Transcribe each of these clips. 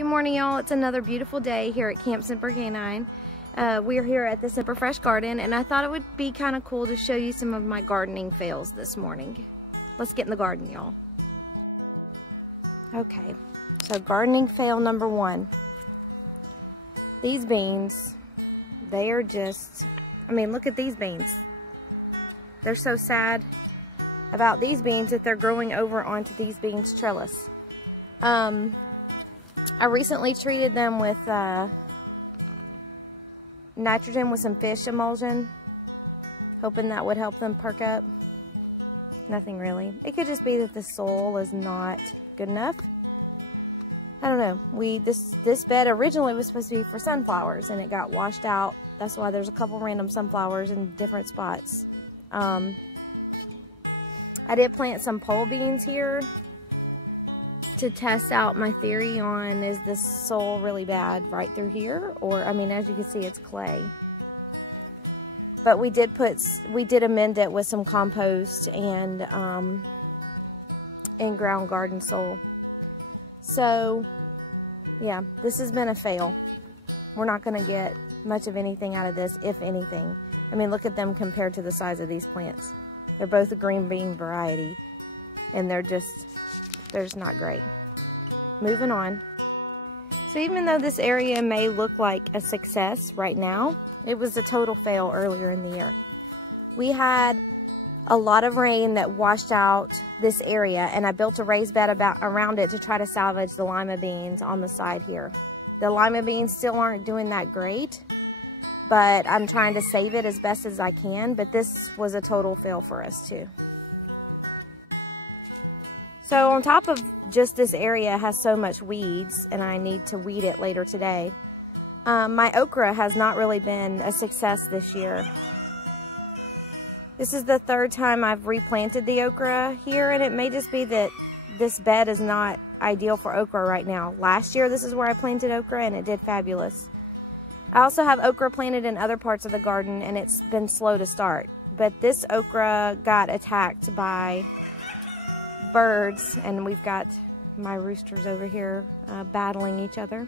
Good morning, y'all. It's another beautiful day here at Camp Semper Canine. We're here at the Semper Fresh Garden, and I thought it would be kind of cool to show you some of my gardening fails this morning. Let's get in the garden, y'all. Okay, so gardening fail number one. These beans, they are just, I mean, look at these beans. They're so sad about these beans that they're growing over onto these beans trellis. I recently treated them with nitrogen with some fish emulsion, hoping that would help them perk up. Nothing really. It could just be that the soil is not good enough. I don't know. This bed originally was supposed to be for sunflowers, and it got washed out. That's why there's a couple random sunflowers in different spots. I did plant some pole beans here to test out my theory on, is the soil really bad right through here? Or, I mean, as you can see, it's clay. But we did amend it with some compost and in-ground garden soil. So, yeah, this has been a fail. We're not going to get much of anything out of this, if anything. I mean, look at them compared to the size of these plants. They're both a green bean variety, and they're just not great. Moving on. So even though this area may look like a success right now, it was a total fail earlier in the year. We had a lot of rain that washed out this area, and I built a raised bed around it to try to salvage the lima beans on the side here. The lima beans still aren't doing that great, but I'm trying to save it as best as I can, but this was a total fail for us too. So on top of just this area has so much weeds, and I need to weed it later today. My okra has not really been a success this year. This is the third time I've replanted the okra here, and it may just be that this bed is not ideal for okra right now. Last year, this is where I planted okra, and it did fabulous. I also have okra planted in other parts of the garden, and it's been slow to start. But this okra got attacked by birds, and we've got my roosters over here battling each other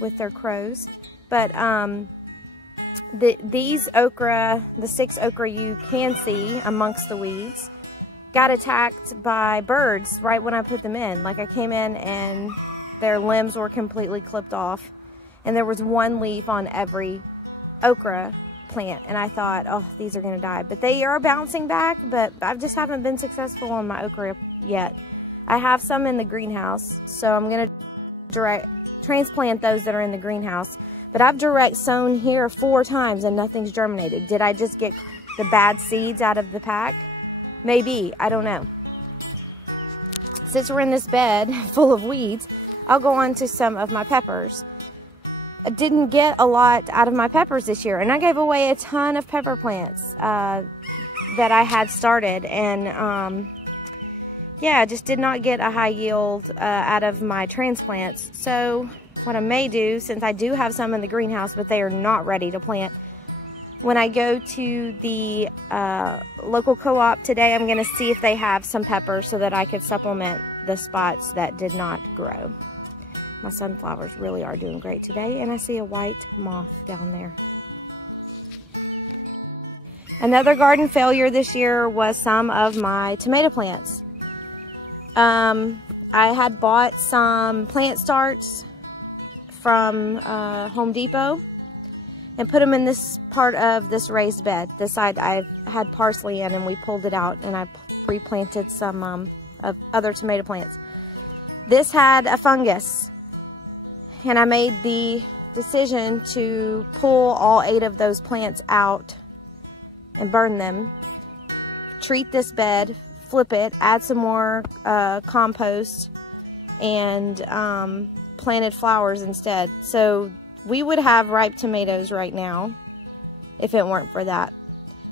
with their crows. But these okra, the 6 okra you can see amongst the weeds, got attacked by birds right when I put them in. Like, I came in and their limbs were completely clipped off, and there was one leaf on every okra plant, and I thought, oh, these are gonna die. But they are bouncing back, but I just haven't been successful on my okra yet. I have some in the greenhouse, so I'm gonna transplant those that are in the greenhouse. But I've direct sown here 4 times and nothing's germinated. Did I just get the bad seeds out of the pack? Maybe, I don't know. Since we're in this bed full of weeds, I'll go on to some of my peppers. I didn't get a lot out of my peppers this year, and I gave away a ton of pepper plants that I had started, and yeah, I just did not get a high yield out of my transplants. So what I may do, since I do have some in the greenhouse, but they are not ready to plant, when I go to the local co-op today, I'm going to see if they have some peppers so that I could supplement the spots that did not grow. My sunflowers really are doing great today, and I see a white moth down there. Another garden failure this year was some of my tomato plants. I had bought some plant starts from Home Depot and put them in this part of this raised bed. This side I had parsley in, and we pulled it out, and I replanted some of other tomato plants. This had a fungus, and I made the decision to pull all 8 of those plants out and burn them, treat this bed, flip it, add some more compost, and planted flowers instead. So we would have ripe tomatoes right now if it weren't for that.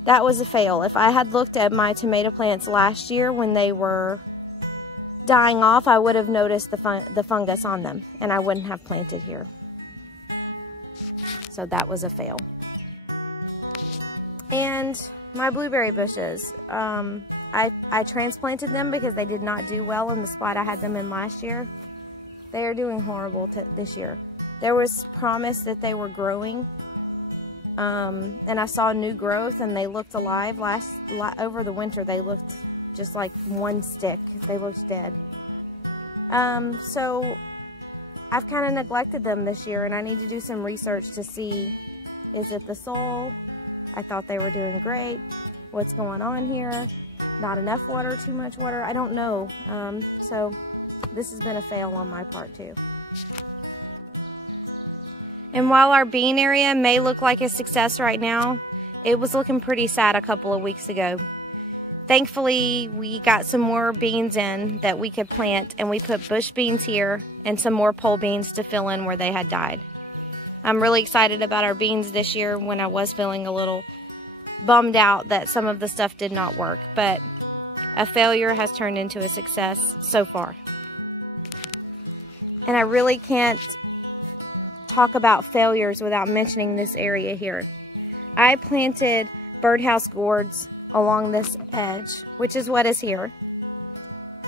That was a fail. If I had looked at my tomato plants last year when they were dying off, I would have noticed the fungus on them, and I wouldn't have planted here. So that was a fail. And my blueberry bushes, I transplanted them because they did not do well in the spot I had them in last year. They are doing horrible this year. There was promise that they were growing, and I saw new growth, and they looked alive. Over the winter, they looked just like one stick. They looked dead. So I've kind of neglected them this year, and I need to do some research to see, is it the soil? I thought they were doing great. What's going on here? Not enough water, too much water? I don't know. So this has been a fail on my part too. And while our bean area may look like a success right now, it was looking pretty sad a couple of weeks ago. Thankfully, we got some more beans in that we could plant, and we put bush beans here and some more pole beans to fill in where they had died. I'm really excited about our beans this year, when I was feeling a little bummed out that some of the stuff did not work, but a failure has turned into a success so far. And I really can't talk about failures without mentioning this area here. I planted birdhouse gourds along this edge, which is what is here.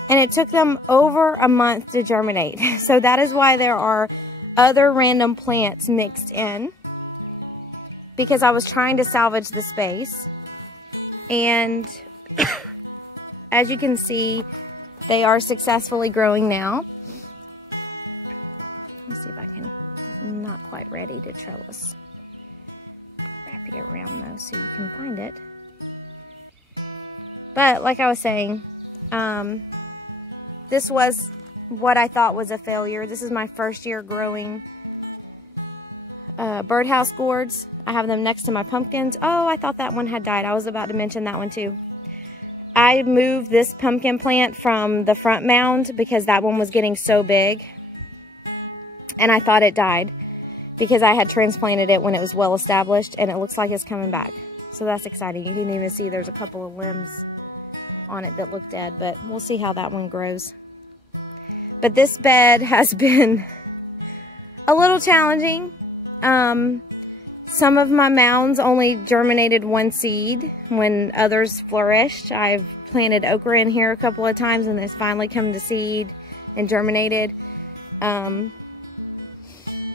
And it took them over a month to germinate. So that is why there are other random plants mixed in, because I was trying to salvage the space. And as you can see, they are successfully growing now. Let me see if I can, not quite ready to trellis. Wrap it around though so you can find it. But like I was saying, this was what I thought was a failure. This is my first year growing birdhouse gourds. I have them next to my pumpkins. Oh, I thought that one had died. I was about to mention that one too. I moved this pumpkin plant from the front mound because that one was getting so big. And I thought it died because I had transplanted it when it was well established, and it looks like it's coming back. So that's exciting. You can even see there's a couple of limbs on it that look dead, but we'll see how that one grows. But this bed has been a little challenging. Some of my mounds only germinated one seed when others flourished. I've planted okra in here a couple of times, and it's finally come to seed and germinated.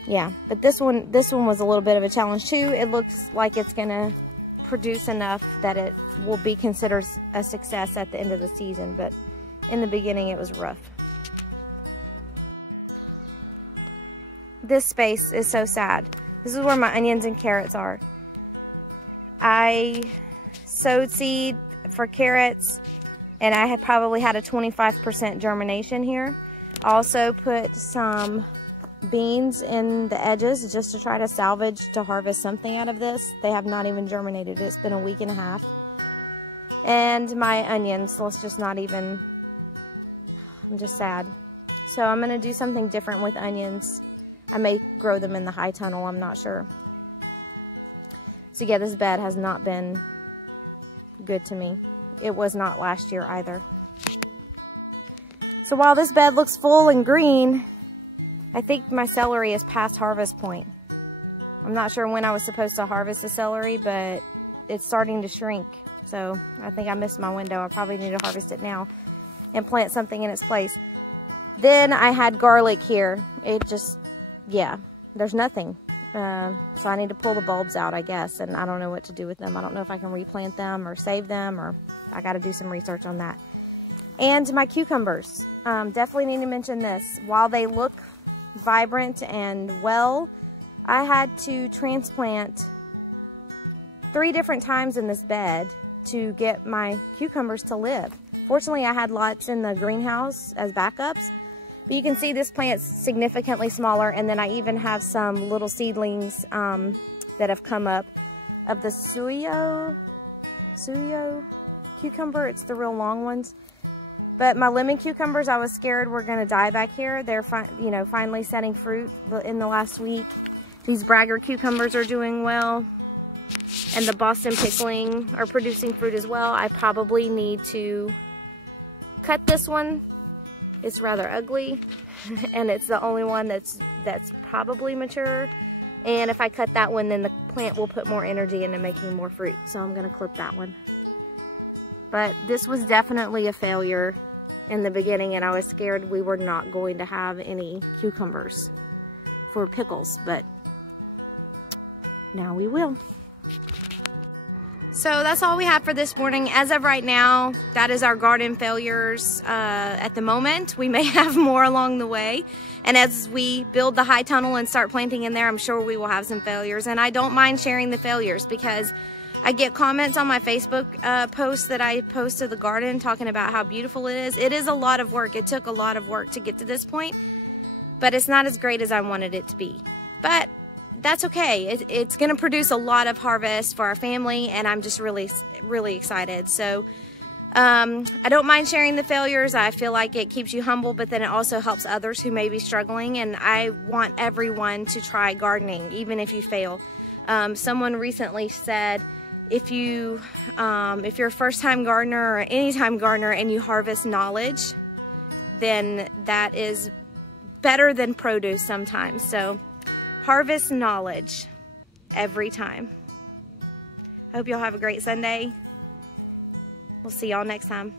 Yeah, but this one was a little bit of a challenge too. It looks like it's gonna produce enough that it will be considered a success at the end of the season, but in the beginning it was rough. This space is so sad. This is where my onions and carrots are. I sowed seed for carrots, and I had probably had a 25% germination here. Also put some beans in the edges just to try to salvage, to harvest something out of this. They have not even germinated. It's been a week and a half. And my onions, let's just not even, I'm just sad. So I'm going to do something different with onions. I may grow them in the high tunnel, I'm not sure. So yeah, this bed has not been good to me. It was not last year either. So while this bed looks full and green, I think my celery is past harvest point. I'm not sure when I was supposed to harvest the celery, but it's starting to shrink. So I think I missed my window. I probably need to harvest it now and plant something in its place. Then I had garlic here. It just, yeah, there's nothing. So I need to pull the bulbs out, I guess, and I don't know what to do with them. I don't know if I can replant them or save them, or I got to do some research on that. And my cucumbers. Definitely need to mention this. While they look vibrant and well, I had to transplant 3 different times in this bed to get my cucumbers to live. Fortunately, I had lots in the greenhouse as backups, but you can see this plant's significantly smaller, and then I even have some little seedlings that have come up of the suyo cucumber. It's the real long ones. But my lemon cucumbers, I was scared were going to die back here. They're finally setting fruit in the last week. These Bragger cucumbers are doing well. And the Boston pickling are producing fruit as well. I probably need to cut this one. It's rather ugly. And it's the only one that's probably mature. And if I cut that one, then the plant will put more energy into making more fruit. So I'm going to clip that one. But this was definitely a failure in the beginning, and I was scared we were not going to have any cucumbers for pickles, but now we will. So that's all we have for this morning. As of right now, that is our garden failures at the moment. We may have more along the way. And as we build the high tunnel and start planting in there, I'm sure we will have some failures. And I don't mind sharing the failures because I get comments on my Facebook post that I post to the garden talking about how beautiful it is. It is a lot of work. It took a lot of work to get to this point, but it's not as great as I wanted it to be. But that's okay. It's going to produce a lot of harvest for our family, and I'm just really, really excited. So I don't mind sharing the failures. I feel like it keeps you humble, but then it also helps others who may be struggling, and I want everyone to try gardening, even if you fail. Someone recently said, if you're a first-time gardener or any-time gardener and you harvest knowledge, then that is better than produce sometimes. So harvest knowledge every time. I hope y'all have a great Sunday. We'll see y'all next time.